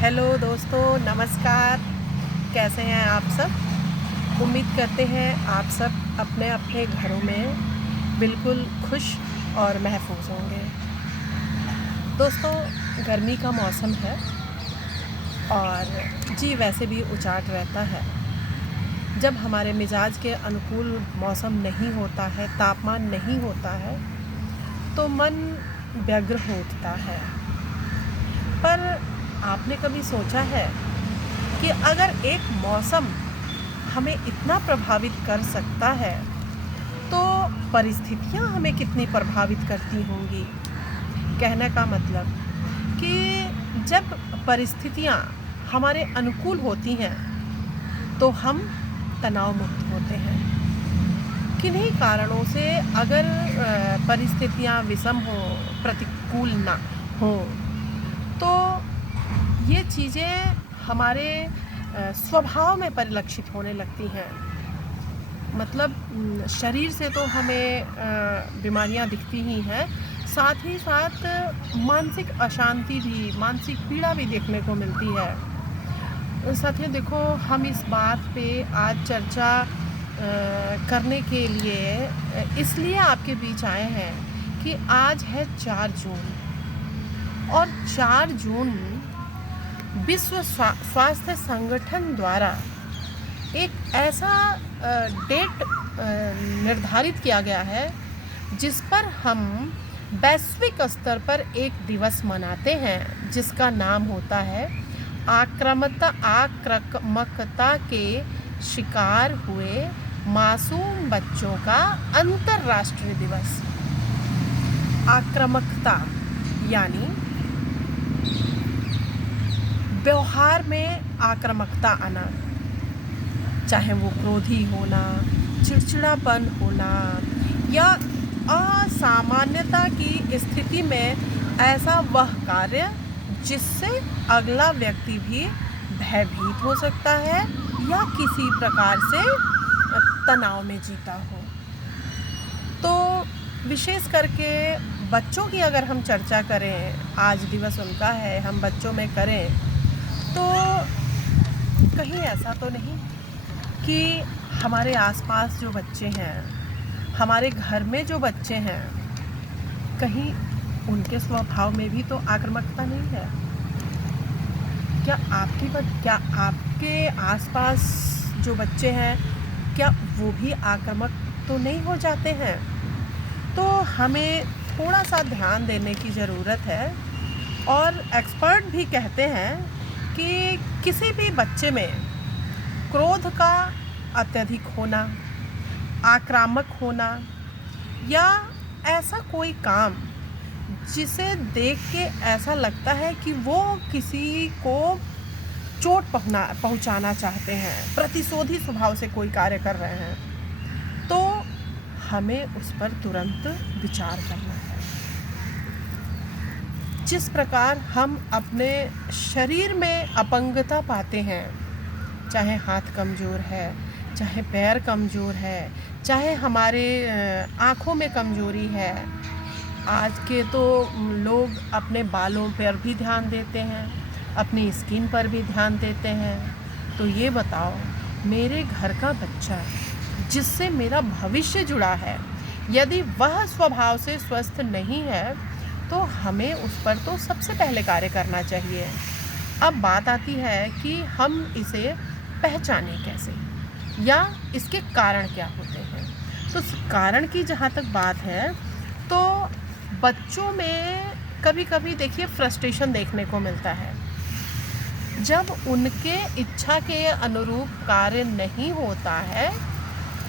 Hello दोस्तों, नमस्कार। कैसे हैं आप सब? उम्मीद करते हैं आप सब अपने अपने घरों में बिल्कुल खुश और महफूज होंगे। दोस्तों, गर्मी का मौसम है और जी वैसे भी उचाट रहता है। जब हमारे मिजाज के अनुकूल मौसम नहीं होता है, तापमान नहीं होता है, तो मन व्यग्र हो उठता है। पर आपने कभी सोचा है कि अगर एक मौसम हमें इतना प्रभावित कर सकता है, तो परिस्थितियाँ हमें कितनी प्रभावित करती होंगी? कहने का मतलब कि जब परिस्थितियाँ हमारे अनुकूल होती हैं, तो हम तनाव मुक्त होते हैं। किन्हीं कारणों से अगर परिस्थितियाँ विषम हों, प्रतिकूल ना हों, तो ये चीज़ें हमारे स्वभाव में परिलक्षित होने लगती हैं। मतलब शरीर से तो हमें बीमारियां दिखती ही हैं, साथ ही साथ मानसिक अशांति भी, मानसिक पीड़ा भी देखने को मिलती है। साथियों देखो, हम इस बात पे आज चर्चा करने के लिए इसलिए आपके बीच आए हैं कि आज है 4 जून और 4 जून विश्व स्वास्थ्य संगठन द्वारा एक ऐसा डेट निर्धारित किया गया है जिस पर हम वैश्विक स्तर पर एक दिवस मनाते हैं, जिसका नाम होता है आक्रामकता के शिकार हुए मासूम बच्चों का अंतर्राष्ट्रीय दिवस। आक्रामकता यानी व्यवहार में आक्रामकता आना, चाहे वो क्रोधी होना, चिड़चिड़ापन होना या असामान्यता की स्थिति में ऐसा वह कार्य जिससे अगला व्यक्ति भी भयभीत हो सकता है या किसी प्रकार से तनाव में जीता हो। तो विशेष करके बच्चों की अगर हम चर्चा करें, आज दिवस उनका है, हम बच्चों में करें, तो कहीं ऐसा तो नहीं कि हमारे आसपास जो बच्चे हैं, हमारे घर में जो बच्चे हैं, कहीं उनके स्वभाव में भी तो आक्रामकता नहीं है? क्या आपके आसपास जो बच्चे हैं, क्या वो भी आक्रामक तो नहीं हो जाते हैं? तो हमें थोड़ा सा ध्यान देने की ज़रूरत है। और एक्सपर्ट भी कहते हैं कि किसी भी बच्चे में क्रोध का अत्यधिक होना, आक्रामक होना या ऐसा कोई काम जिसे देख के ऐसा लगता है कि वो किसी को चोट पहुंचाना चाहते हैं, प्रतिशोधी स्वभाव से कोई कार्य कर रहे हैं, तो हमें उस पर तुरंत विचार करना है। जिस प्रकार हम अपने शरीर में अपंगता पाते हैं, चाहे हाथ कमज़ोर है, चाहे पैर कमज़ोर है, चाहे हमारे आँखों में कमज़ोरी है। आज के तो लोग अपने बालों पर भी ध्यान देते हैं, अपनी स्किन पर भी ध्यान देते हैं। तो ये बताओ, मेरे घर का बच्चा जिससे मेरा भविष्य जुड़ा है, यदि वह स्वभाव से स्वस्थ नहीं है, तो हमें उस पर तो सबसे पहले कार्य करना चाहिए। अब बात आती है कि हम इसे पहचानें कैसे या इसके कारण क्या होते हैं। तो कारण की जहाँ तक बात है, तो बच्चों में कभी कभी देखिए फ्रस्ट्रेशन देखने को मिलता है। जब उनके इच्छा के अनुरूप कार्य नहीं होता है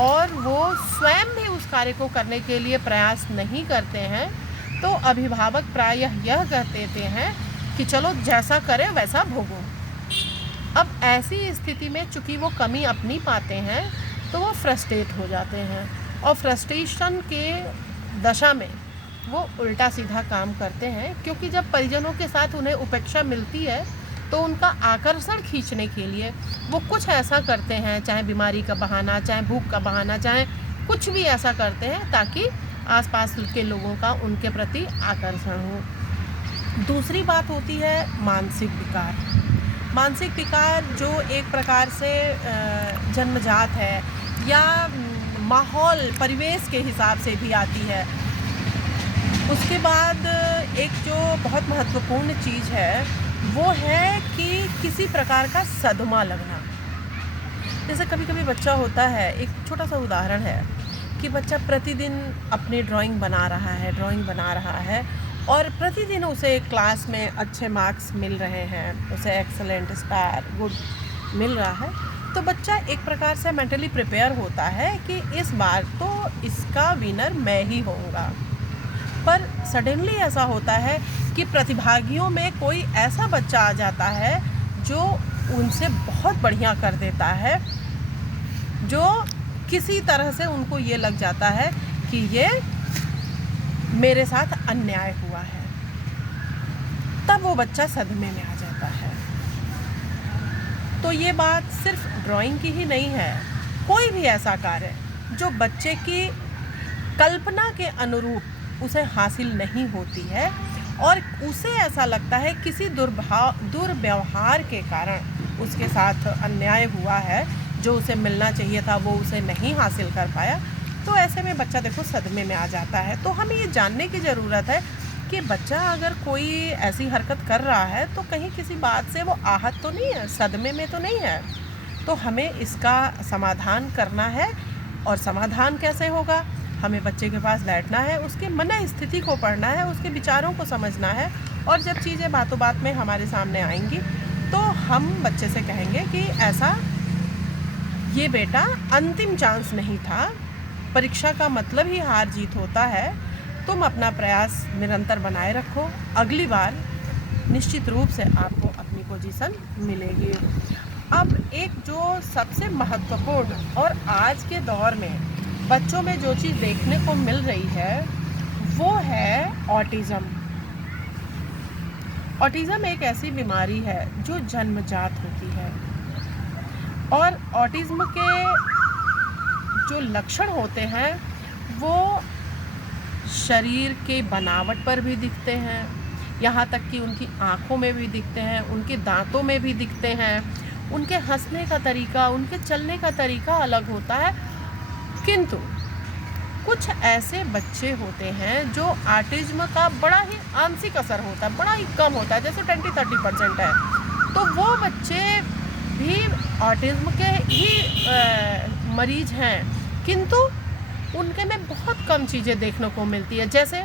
और वो स्वयं भी उस कार्य को करने के लिए प्रयास नहीं करते हैं, तो अभिभावक प्रायः यह कह देते हैं कि चलो जैसा करे वैसा भोगो। अब ऐसी स्थिति में चूँकि वो कमी अपनी पाते हैं, तो वो फ्रस्ट्रेट हो जाते हैं और फ्रस्ट्रेशन के दशा में वो उल्टा सीधा काम करते हैं, क्योंकि जब परिजनों के साथ उन्हें उपेक्षा मिलती है, तो उनका आकर्षण खींचने के लिए वो कुछ ऐसा करते हैं, चाहे बीमारी का बहाना, चाहे भूख का बहाना, चाहे कुछ भी ऐसा करते हैं ताकि आसपास के लोगों का उनके प्रति आकर्षण हो। दूसरी बात होती है मानसिक विकार। मानसिक विकार जो एक प्रकार से जन्मजात है या माहौल परिवेश के हिसाब से भी आती है। उसके बाद एक जो बहुत महत्वपूर्ण चीज़ है वो है कि किसी प्रकार का सदमा लगना। जैसे कभी कभी बच्चा होता है, एक छोटा सा उदाहरण है कि बच्चा प्रतिदिन अपनी ड्राइंग बना रहा है और प्रतिदिन उसे क्लास में अच्छे मार्क्स मिल रहे हैं, उसे एक्सलेंट, स्टार, गुड मिल रहा है, तो बच्चा एक प्रकार से मेंटली प्रिपेयर होता है कि इस बार तो इसका विनर मैं ही होऊंगा। पर सडनली ऐसा होता है कि प्रतिभागियों में कोई ऐसा बच्चा आ जाता है जो उनसे बहुत बढ़िया कर देता है, जो किसी तरह से उनको ये लग जाता है कि ये मेरे साथ अन्याय हुआ है। तब वो बच्चा सदमे में आ जाता है। तो ये बात सिर्फ ड्राइंग की ही नहीं है, कोई भी ऐसा कार्य जो बच्चे की कल्पना के अनुरूप उसे हासिल नहीं होती है और उसे ऐसा लगता है किसी दुर्व्यवहार के कारण उसके साथ अन्याय हुआ है, जो उसे मिलना चाहिए था वो उसे नहीं हासिल कर पाया, तो ऐसे में बच्चा देखो सदमे में आ जाता है। तो हमें ये जानने की ज़रूरत है कि बच्चा अगर कोई ऐसी हरकत कर रहा है तो कहीं किसी बात से वो आहत तो नहीं है, सदमे में तो नहीं है। तो हमें इसका समाधान करना है। और समाधान कैसे होगा? हमें बच्चे के पास बैठना है, उसके मन स्थिति को पढ़ना है, उसके विचारों को समझना है, और जब चीज़ें बातों बात में हमारे सामने आएंगी तो हम बच्चे से कहेंगे कि ऐसा, ये बेटा अंतिम चांस नहीं था, परीक्षा का मतलब ही हार जीत होता है, तुम अपना प्रयास निरंतर बनाए रखो, अगली बार निश्चित रूप से आपको अपनी पोजीशन मिलेगी। अब एक जो सबसे महत्वपूर्ण और आज के दौर में बच्चों में जो चीज़ देखने को मिल रही है वो है ऑटिज़म। ऑटिज़म एक ऐसी बीमारी है जो जन्मजात होती है और ऑटिज़म के जो लक्षण होते हैं वो शरीर के बनावट पर भी दिखते हैं, यहाँ तक कि उनकी आँखों में भी दिखते हैं, उनके दांतों में भी दिखते हैं, उनके हंसने का तरीका, उनके चलने का तरीका अलग होता है। किंतु कुछ ऐसे बच्चे होते हैं जो ऑटिज़म का बड़ा ही आंशिक असर होता है, बड़ा ही कम होता है, जैसे 20-30% है, तो वो बच्चे भी ऑटिज़म के ही मरीज हैं, किंतु उनके में बहुत कम चीज़ें देखने को मिलती है। जैसे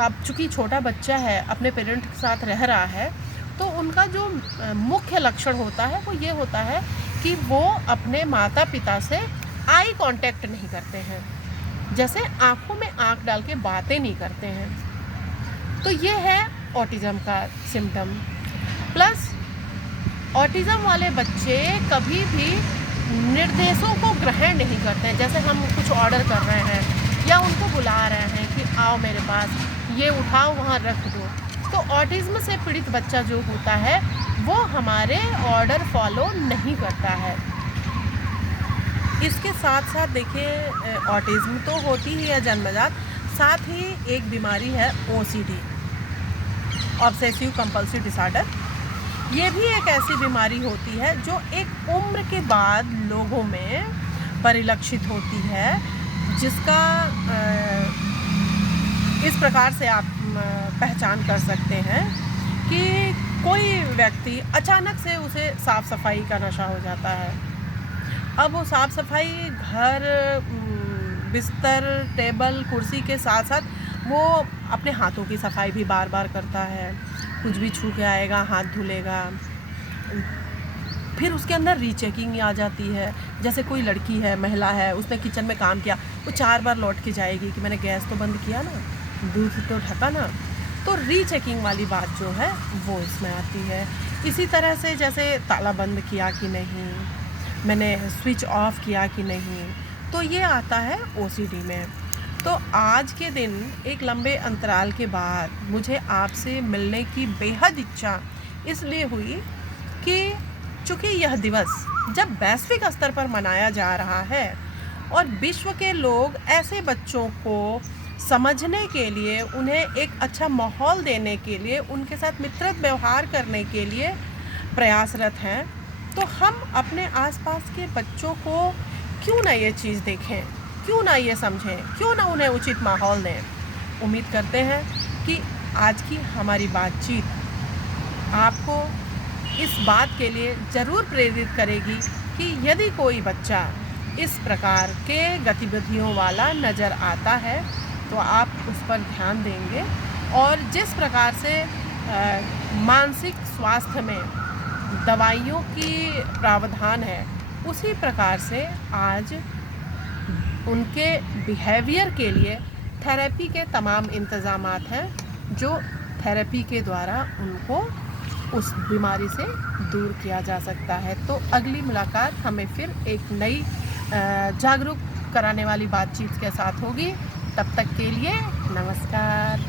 अब चूँकि छोटा बच्चा है, अपने पेरेंट के साथ रह रहा है, तो उनका जो मुख्य लक्षण होता है वो ये होता है कि वो अपने माता पिता से आई कांटेक्ट नहीं करते हैं, जैसे आँखों में आँख डाल के बातें नहीं करते हैं। तो ये है ऑटिज़म का सिम्टम। प्लस ऑटिज़म वाले बच्चे कभी भी निर्देशों को ग्रहण नहीं करते हैं, जैसे हम कुछ ऑर्डर कर रहे हैं या उनको बुला रहे हैं कि आओ मेरे पास, ये उठाओ वहाँ रख दो, तो ऑटिज़म से पीड़ित बच्चा जो होता है वो हमारे ऑर्डर फॉलो नहीं करता है। इसके साथ साथ देखिए, ऑटिज़म तो होती ही है जन्मजात, साथ ही एक बीमारी है OCD, ऑब्सेसिव कंपल्सिव डिसऑर्डर। ये भी एक ऐसी बीमारी होती है जो एक उम्र के बाद लोगों में परिलक्षित होती है, जिसका इस प्रकार से आप पहचान कर सकते हैं कि कोई व्यक्ति अचानक से उसे साफ़ सफाई का नशा हो जाता है। अब वो साफ़ सफाई घर, बिस्तर, टेबल, कुर्सी के साथ साथ वो अपने हाथों की सफाई भी बार बार करता है, कुछ भी छू के आएगा हाथ धुलेगा। फिर उसके अंदर रीचेकिंग आ जाती है, जैसे कोई लड़की है, महिला है, उसने किचन में काम किया, वो 4 बार लौट के जाएगी कि मैंने गैस तो बंद किया ना, दूध तो ढका ना, तो रीचेकिंग वाली बात जो है वो इसमें आती है। इसी तरह से जैसे ताला बंद किया कि नहीं, मैंने स्विच ऑफ किया कि नहीं, तो ये आता है OCD में। तो आज के दिन एक लंबे अंतराल के बाद मुझे आपसे मिलने की बेहद इच्छा इसलिए हुई कि चूँकि यह दिवस जब वैश्विक स्तर पर मनाया जा रहा है और विश्व के लोग ऐसे बच्चों को समझने के लिए, उन्हें एक अच्छा माहौल देने के लिए, उनके साथ मित्रवत व्यवहार करने के लिए प्रयासरत हैं, तो हम अपने आसपास के बच्चों को क्यों ना ये चीज़ देखें, क्यों ना ये समझें, क्यों ना उन्हें उचित माहौल दें। उम्मीद करते हैं कि आज की हमारी बातचीत आपको इस बात के लिए ज़रूर प्रेरित करेगी कि यदि कोई बच्चा इस प्रकार के गतिविधियों वाला नज़र आता है तो आप उस पर ध्यान देंगे, और जिस प्रकार से मानसिक स्वास्थ्य में दवाइयों की प्रावधान है, उसी प्रकार से आज उनके बिहेवियर के लिए थेरेपी के तमाम इंतज़ामात हैं, जो थेरेपी के द्वारा उनको उस बीमारी से दूर किया जा सकता है। तो अगली मुलाकात हमें फिर एक नई जागरूक कराने वाली बातचीत के साथ होगी। तब तक के लिए नमस्कार।